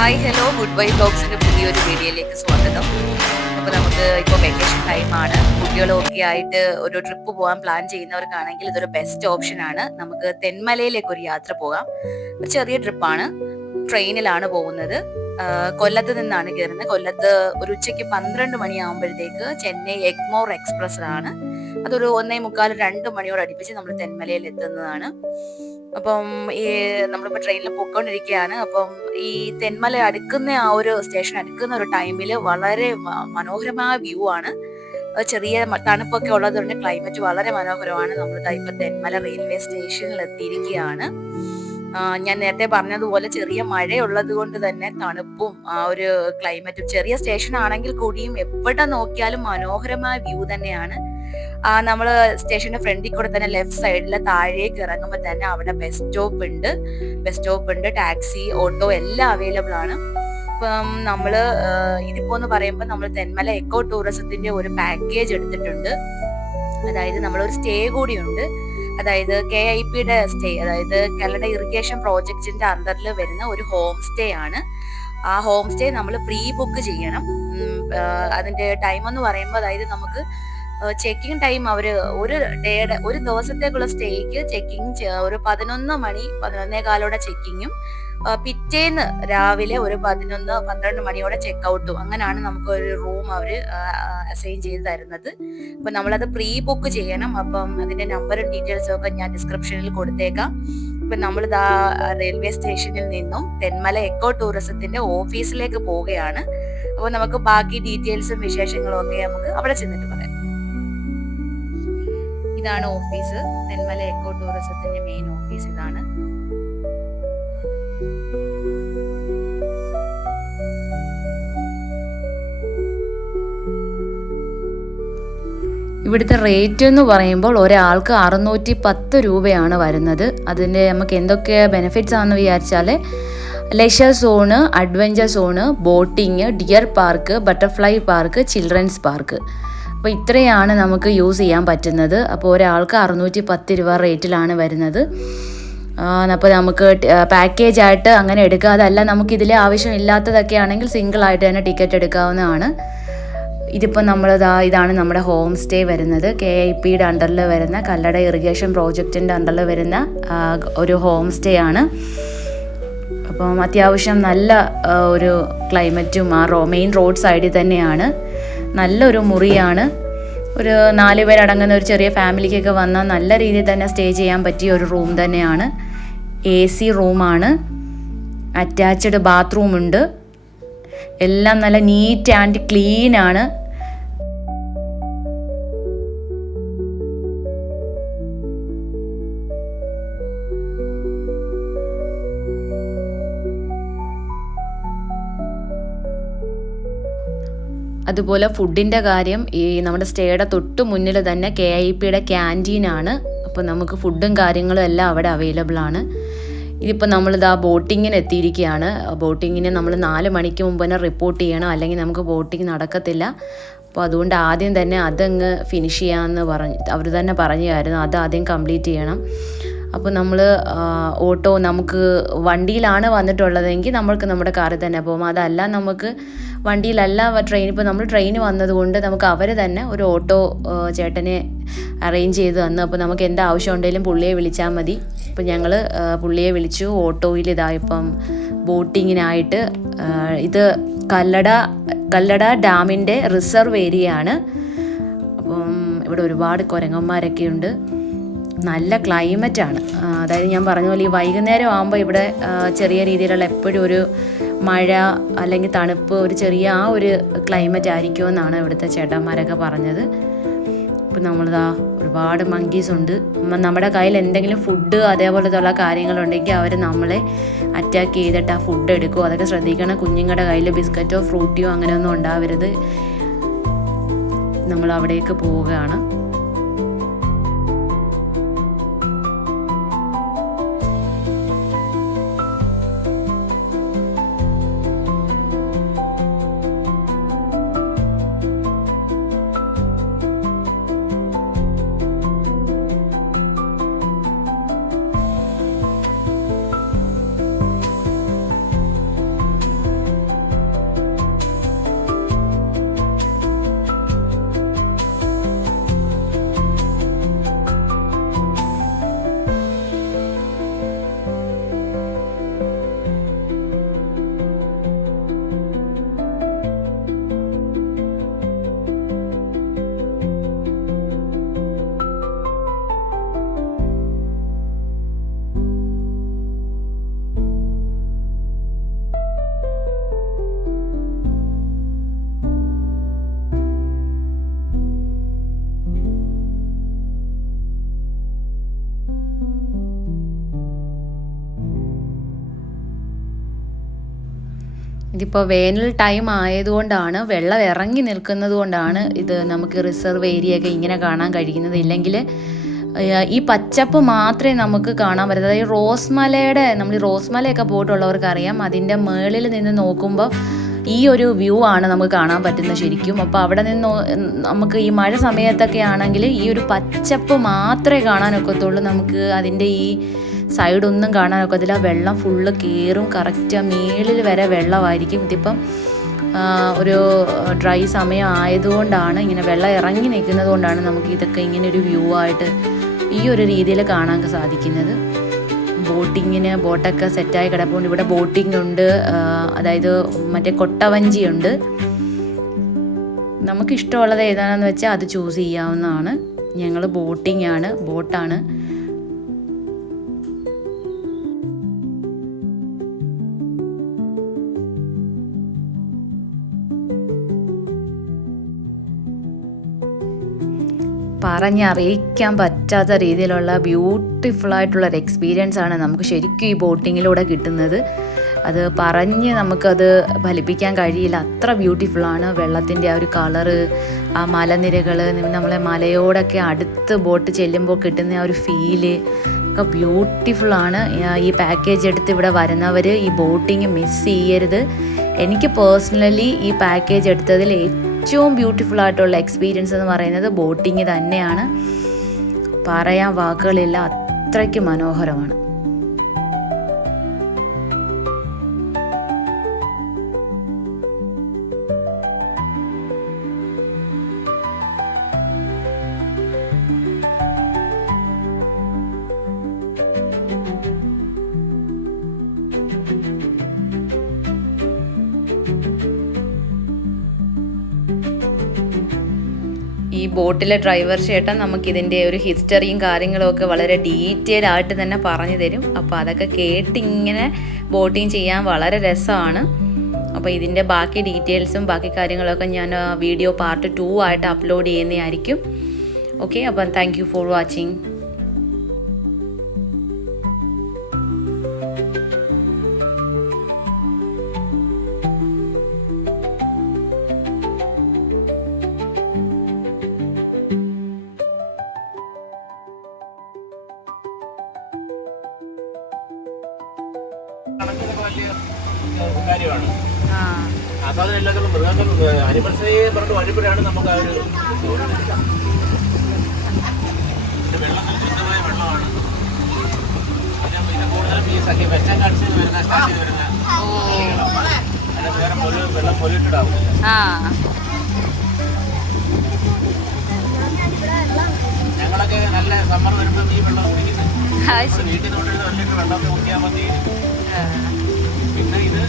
Hi hello good bye വ്ലോഗ്സിന്റെ പുതിയൊരു വീഡിയോയിലേക്ക് സ്വാഗതം. അപ്പോൾ നമുക്ക് ഇപ്പോൾ വെക്കേഷൻ ടൈമാണ്. കുട്ടികളൊക്കെ ആയിട്ട് ഒരു ട്രിപ്പ് പോകാൻ പ്ലാൻ ചെയ്യുന്നവർക്കാണെങ്കിൽ ഇതൊരു ബെസ്റ്റ് ഓപ്ഷൻ ആണ്. നമുക്ക് തെന്മലയിലേക്ക് ഒരു യാത്ര പോകാം. ഒരു ചെറിയ ട്രിപ്പാണ്, ട്രെയിനിലാണ് പോകുന്നത്. കൊല്ലത്ത് നിന്നാണ് കയറുന്നത്. കൊല്ലത്ത് ഒരു ഉച്ചയ്ക്ക് 12 മണിയാകുമ്പോഴത്തേക്ക് ചെന്നൈ എഗ്മോർ എക്സ്പ്രസ്സിലാണ്. അതൊരു 1:45 2 മണിയോട് അടുപ്പിച്ച് നമ്മൾ തെന്മലയിൽ എത്തുന്നതാണ്. അപ്പം ഈ നമ്മളിപ്പോൾ ട്രെയിനിൽ പോയിക്കൊണ്ടിരിക്കുകയാണ്. അപ്പം ഈ തെന്മല അടുക്കുന്ന ആ ഒരു സ്റ്റേഷൻ അടുക്കുന്ന ഒരു ടൈമിൽ വളരെ മനോഹരമായ വ്യൂ ആണ്. ചെറിയ തണുപ്പൊക്കെ ഉള്ളതുകൊണ്ട് ക്ലൈമറ്റ് വളരെ മനോഹരമാണ്. നമ്മളിതാ ഇപ്പൊ തെന്മല റെയിൽവേ സ്റ്റേഷനിൽ എത്തിയിരിക്കുകയാണ്. ഞാൻ നേരത്തെ പറഞ്ഞതുപോലെ ചെറിയ മഴയുള്ളത് കൊണ്ട് തന്നെ തണുപ്പും ആ ഒരു ക്ലൈമറ്റും, ചെറിയ സ്റ്റേഷൻ ആണെങ്കിൽ കൂടിയും എവിടെ നോക്കിയാലും മനോഹരമായ വ്യൂ തന്നെയാണ്. നമ്മള് സ്റ്റേഷന്റെ ഫ്രണ്ടിൽ കൂടെ തന്നെ ലെഫ്റ്റ് സൈഡിൽ താഴേക്ക് ഇറങ്ങുമ്പോൾ തന്നെ അവിടെ ബസ് സ്റ്റോപ്പ് ഉണ്ട്, ടാക്സി, ഓട്ടോ എല്ലാം അവൈലബിൾ ആണ്. ഇപ്പം നമ്മള് ഇതിപ്പോ എന്ന് പറയുമ്പോൾ നമ്മൾ തെന്മല എക്കോ ടൂറിസത്തിന്റെ ഒരു പാക്കേജ് എടുത്തിട്ടുണ്ട്. അതായത് നമ്മളൊരു സ്റ്റേ കൂടിയുണ്ട്. അതായത് KIPയുടെ സ്റ്റേ, അതായത് കല്ലട ഇറിഗേഷൻ പ്രോജക്റ്റിന്റെ അണ്ടറിൽ വരുന്ന ഒരു ഹോം സ്റ്റേ ആണ്. ആ ഹോം സ്റ്റേ നമ്മൾ പ്രീ ബുക്ക് ചെയ്യണം. അതിന്റെ ടൈം എന്ന് പറയുമ്പോൾ, അതായത് നമുക്ക് ചെക്കിംഗ് ടൈം ഒരു ദിവസത്തേക്കുള്ള സ്റ്റേക്ക് ചെക്കിംഗ് ഒരു 11 മണി 11:15 ചെക്കിങ്ങും പിറ്റേന്ന് രാവിലെ ഒരു 11-12 മണിയോടെ ചെക്ക് ഔട്ടും, അങ്ങനെയാണ് നമുക്ക് ഒരു റൂം അവർ അസൈൻ ചെയ്ത് തരുന്നത്. അപ്പൊ നമ്മളത് പ്രീ ബുക്ക് ചെയ്യണം. അപ്പം അതിന്റെ നമ്പറും ഡീറ്റെയിൽസും ഒക്കെ ഞാൻ ഡിസ്ക്രിപ്ഷനിൽ കൊടുത്തേക്കാം. ഇപ്പൊ നമ്മളിതാ റെയിൽവേ സ്റ്റേഷനിൽ നിന്നും തെന്മല എക്കോ ടൂറിസത്തിന്റെ ഓഫീസിലേക്ക് പോവുകയാണ്. അപ്പോൾ നമുക്ക് ബാക്കി ഡീറ്റെയിൽസും വിശേഷങ്ങളും ഒക്കെ നമുക്ക് അവിടെ ചെന്നിട്ട് പറയാം. ഇതാണ് ഓഫീസ്, തെന്മല എക്കോ ടൂറിസത്തിന്റെ മെയിൻ ഓഫീസ് ഇതാണ്. ഇവിടുത്തെ റേറ്റ് എന്ന് പറയുമ്പോൾ ഒരാൾക്ക് 610 രൂപയാണ് വരുന്നത്. അതിൻ്റെ നമുക്ക് എന്തൊക്കെ ബെനിഫിറ്റ്സ് ആണെന്ന് വിചാരിച്ചാൽ leisure zone, adventure zone, boating, dear park, butterfly park, children's park. അപ്പോൾ ഇത്രയാണ് നമുക്ക് യൂസ് ചെയ്യാൻ പറ്റുന്നത്. അപ്പോൾ ഒരാൾക്ക് 610 രൂപ റേറ്റിലാണ് വരുന്നത്. അപ്പോൾ നമുക്ക് പാക്കേജായിട്ട് അങ്ങനെ എടുക്കുക. അതല്ല നമുക്കിതിൽ ആവശ്യമില്ലാത്തതൊക്കെ ആണെങ്കിൽ സിംഗിളായിട്ട് തന്നെ ടിക്കറ്റ് എടുക്കാവുന്നതാണ്. ഇതിപ്പോൾ ഇതാണ് നമ്മുടെ ഹോം സ്റ്റേ വരുന്നത്. KIPയുടെ അണ്ടറിൽ വരുന്ന കല്ലട ഇറിഗേഷൻ പ്രോജക്റ്റിൻ്റെ അണ്ടറിൽ വരുന്ന ഒരു ഹോം സ്റ്റേ ആണ്. അപ്പം അത്യാവശ്യം നല്ല ഒരു ക്ലൈമറ്റും മെയിൻ റോഡ് സൈഡിൽ തന്നെയാണ്. നല്ലൊരു മുറിയാണ്. ഒരു 4 പേരടങ്ങുന്ന ഒരു ചെറിയ ഫാമിലിക്കൊക്കെ വന്നാൽ നല്ല രീതിയിൽ തന്നെ സ്റ്റേ ചെയ്യാൻ പറ്റിയ ഒരു റൂം തന്നെയാണ്. AC റൂമാണ്, അറ്റാച്ച്ഡ് ബാത്റൂം ഉണ്ട്. എല്ലാം നല്ല നീറ്റ് ആൻഡ് ക്ലീൻ ആണ്. അതുപോലെ ഫുഡിൻ്റെ കാര്യം, ഈ നമ്മുടെ സ്റ്റേയുടെ തൊട്ട് മുന്നിൽ തന്നെ KIPയുടെ ക്യാൻറ്റീനാണ്. അപ്പോൾ നമുക്ക് ഫുഡും കാര്യങ്ങളും എല്ലാം അവിടെ അവൈലബിൾ ആണ്. ഇതിപ്പോൾ നമ്മളിതാ ബോട്ടിങ്ങിന് എത്തിയിരിക്കുകയാണ്. ബോട്ടിങ്ങിന് നമ്മൾ 4 മണിക്ക് മുമ്പ് തന്നെ റിപ്പോർട്ട് ചെയ്യണം, അല്ലെങ്കിൽ നമുക്ക് ബോട്ടിങ് നടക്കത്തില്ല. അപ്പോൾ അതുകൊണ്ട് ആദ്യം തന്നെ അതങ്ങ് ഫിനിഷ് ചെയ്യാമെന്ന് അവർ തന്നെ പറഞ്ഞായിരുന്നു. അത് ആദ്യം കംപ്ലീറ്റ് ചെയ്യണം. അപ്പോൾ നമ്മൾ നമുക്ക് വണ്ടിയിലാണ് വന്നിട്ടുള്ളതെങ്കിൽ നമ്മൾക്ക് നമ്മുടെ കാറിൽ തന്നെ പോകും. അതല്ല നമുക്ക് വണ്ടിയിലല്ല ഇപ്പോൾ നമ്മൾ ട്രെയിൻ വന്നതുകൊണ്ട് നമുക്ക് അവർ തന്നെ ഒരു ഓട്ടോ ചേട്ടനെ അറേഞ്ച് ചെയ്ത് തന്നു. അപ്പോൾ നമുക്ക് എന്താ ആവശ്യം ഉണ്ടെങ്കിലും പുള്ളിയെ വിളിച്ചാൽ മതി. അപ്പോൾ ഞങ്ങൾ പുള്ളിയെ വിളിച്ചു. ഓട്ടോയിൽ ഇതായിപ്പം ബോട്ടിങ്ങിനായിട്ട് ഇത് കല്ലട ഡാമിൻ്റെ റിസർവ് ഏരിയ ആണ്. അപ്പം ഇവിടെ ഒരുപാട് കുരങ്ങന്മാരൊക്കെ ഉണ്ട്. നല്ല ക്ലൈമറ്റാണ്. അതായത് ഞാൻ പറഞ്ഞ പോലെ ഈ വൈകുന്നേരം ആകുമ്പോൾ ഇവിടെ ചെറിയ രീതിയിലുള്ള എപ്പോഴും ഒരു മഴ അല്ലെങ്കിൽ തണുപ്പ്, ഒരു ചെറിയ ആ ഒരു ക്ലൈമറ്റ് ആയിരിക്കുമെന്നാണ് ഇവിടുത്തെ ചേട്ടന്മാരൊക്കെ പറഞ്ഞത്. ഇപ്പം നമ്മളിതാ ഒരുപാട് മങ്കീസ് ഉണ്ട്. നമ്മുടെ കയ്യിൽ എന്തെങ്കിലും ഫുഡ് അതേപോലത്തുള്ള കാര്യങ്ങളുണ്ടെങ്കിൽ അവർ നമ്മളെ അറ്റാക്ക് ചെയ്തിട്ട് ആ ഫുഡ് എടുക്കും. അതൊക്കെ ശ്രദ്ധിക്കണം. കുഞ്ഞുങ്ങളുടെ കയ്യിൽ ബിസ്ക്കറ്റോ ഫ്രൂട്ടിയോ അങ്ങനെയൊന്നും ഉണ്ടാവരുത്. നമ്മൾ അവിടേക്ക് പോവുകയാണ്. ഇതിപ്പോൾ വേനൽ ടൈം ആയതുകൊണ്ടാണ്, വെള്ളം ഇറങ്ങി നിൽക്കുന്നത് കൊണ്ടാണ് ഇത് നമുക്ക് റിസർവ് ഏരിയ ഒക്കെ ഇങ്ങനെ കാണാൻ കഴിയുന്നത്. ഇല്ലെങ്കിൽ ഈ പച്ചപ്പ് മാത്രമേ നമുക്ക് കാണാൻ പറ്റത്തുള്ളൂ. അതായത് റോസ്മലയുടെ, നമ്മൾ റോസ്മലയൊക്കെ പോയിട്ടുള്ളവർക്ക് അറിയാം, അതിൻ്റെ മുകളിൽ നിന്ന് നോക്കുമ്പോൾ ഈ ഒരു വ്യൂ ആണ് നമുക്ക് കാണാൻ പറ്റുന്നത് ശരിക്കും. അപ്പോൾ അവിടെ നിന്ന് നമുക്ക് ഈ മഴ സമയത്തൊക്കെ ആണെങ്കിൽ ഈ ഒരു പച്ചപ്പ് മാത്രമേ കാണാനൊക്കത്തുള്ളൂ. നമുക്ക് അതിൻ്റെ ഈ സൈഡൊന്നും കാണാനൊക്കത്തില്ല. വെള്ളം ഫുള്ള് കയറും, കറക്റ്റ് മേളിൽ വരെ വെള്ളമായിരിക്കും. ഇതിപ്പം ഒരു ഡ്രൈ സമയം ആയതുകൊണ്ടാണ്, ഇങ്ങനെ വെള്ളം ഇറങ്ങി നിൽക്കുന്നത് കൊണ്ടാണ് നമുക്ക് ഇതൊക്കെ ഇങ്ങനെ ഒരു വ്യൂ ആയിട്ട് ഈ ഒരു രീതിയിൽ കാണാൻ സാധിക്കുന്നത്. ബോട്ടൊക്കെ സെറ്റായി കിടപ്പുണ്ട്. ഇവിടെ ബോട്ടിംഗ് ഉണ്ട്, അതായത് മറ്റേ കൊട്ടവഞ്ചിയുണ്ട്. നമുക്കിഷ്ടമുള്ളത് ഏതാണെന്ന് വെച്ചാൽ അത് ചൂസ് ചെയ്യാവുന്നതാണ്. ഞങ്ങൾ ബോട്ടാണ്. പറഞ്ഞറിയിക്കാൻ പറ്റാത്ത രീതിയിലുള്ള ബ്യൂട്ടിഫുള്ളായിട്ടുള്ളൊരു എക്സ്പീരിയൻസ് ആണ് നമുക്ക് ശരിക്കും ഈ ബോട്ടിങ്ങിലൂടെ കിട്ടുന്നത്. അത് പറഞ്ഞ് നമുക്കത് ഫലിപ്പിക്കാൻ കഴിയില്ല, അത്ര ബ്യൂട്ടിഫുള്ളാണ്. വെള്ളത്തിൻ്റെ ആ ഒരു കളറ്, ആ മലനിരകൾ, നമ്മളെ മലയോടൊക്കെ അടുത്ത് ബോട്ട് ചെല്ലുമ്പോൾ കിട്ടുന്ന ആ ഒരു ഫീല് ഒക്കെ ബ്യൂട്ടിഫുള്ളാണ്. ഈ പാക്കേജ് എടുത്ത് ഇവിടെ വരുന്നവർ ഈ ബോട്ടിങ് മിസ് ചെയ്യരുത്. എനിക്ക് പേഴ്സണലി ഈ പാക്കേജ് എടുത്തതിൽ ഏറ്റവും ബ്യൂട്ടിഫുൾ ആയിട്ടുള്ള എക്സ്പീരിയൻസ് എന്ന് പറയുന്നത് ബോട്ടിങ് തന്നെയാണ്. പറയാൻ വാക്കുകളില്ല, അത്രയ്ക്ക് മനോഹരമാണ്. ഈ ബോട്ടിലെ ഡ്രൈവർ ചേട്ടൻ നമുക്കിതിൻ്റെ ഒരു ഹിസ്റ്ററിയും കാര്യങ്ങളുമൊക്കെ വളരെ ഡീറ്റെയിൽ ആയിട്ട് തന്നെ പറഞ്ഞു തരും. അപ്പോൾ അതൊക്കെ കേട്ടിങ്ങനെ ബോട്ടിങ് ചെയ്യാൻ വളരെ രസമാണ്. അപ്പോൾ ഇതിൻ്റെ ബാക്കി ഡീറ്റെയിൽസും ബാക്കി കാര്യങ്ങളൊക്കെ ഞാൻ വീഡിയോ പാർട്ട് 2 ആയിട്ട് അപ്ലോഡ് ചെയ്യുന്നതായിരിക്കും. ഓക്കെ, അപ്പം താങ്ക് യു ഫോർ വാച്ചിങ്. കാര്യമാണ്. ആസ്വാദനം എല്ലാത്തിലും മൃഗങ്ങൾ അനിമൽസേ പറഞ്ഞിട്ട് വഴിപ്പെടാണ് നമുക്ക് ആ ഒരു വെള്ളം ശുദ്ധമായ വെള്ളമാണ്. ഇത് കൂടുതലും ഈ വെസ്റ്റേൺ കൺട്രീസിൽ വരുന്ന സ്റ്റാച്ചിൽ വരുന്ന അതിന് വേറെ വെള്ളം പൊല്യൂട്ടഡ് ആവുന്നില്ല. ഞങ്ങളൊക്കെ നല്ല സമ്മർ വരുമ്പോൾ ഈ വെള്ളം കുടിക്കുന്നത് വീട്ടിൽ നിന്ന് കൊണ്ടിരുന്ന 1 ലിറ്റർ വെള്ളം കുടിക്കാൻ മതി. പിന്നെ ഇത്